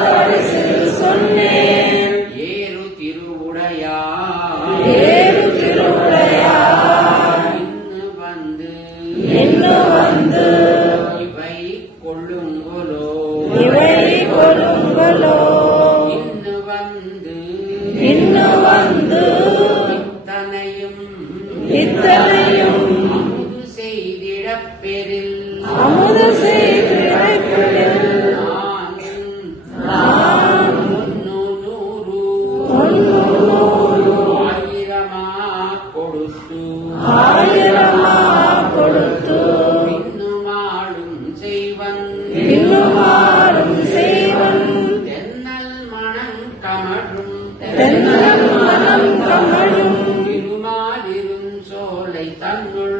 பரிசில் சொன்னேன் ஏறு திருவுடையார் இன்னு வந்து இவை கொள்ளுங்கொலோ இன்னு வந்து இத்தனையும் அமுது செய்திடப்பெறில் நான் முன்னூறு ஆயிரமா கொடுத்து இன்னுமாடும் செய்வன் தென்னல் மனம் கமழும் திருமாலிரும் சோலை தன்னுள்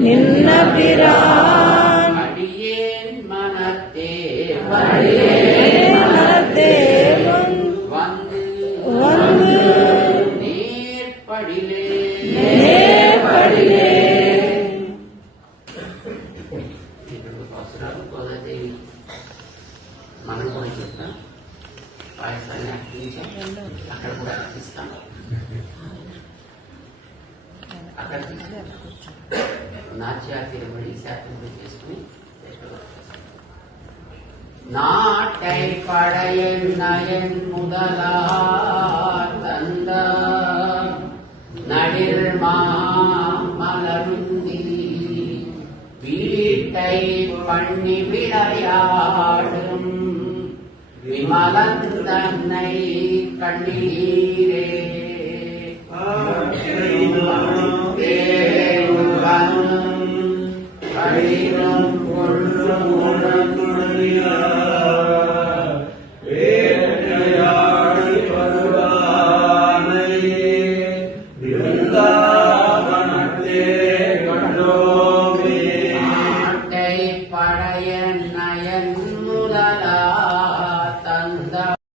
நின்ன பிரான் அடியேன் மனத்தே வந்து நேர்படிலே గోదాదేవి మనం కూడా చెప్తాం పాయసాన్ని అర్పించాం అక్కడ కూడా అర్పిస్తాం అక్కడ నాట్యాతిరబడి శాతంలో చేసుకుని நாட்டை படையன் நயன் முதலார் தந்த நடிர்மா மலருந்தி வீட்டை பண்ணி விளையாடும் விமலன் தன்னை கண்ணீரே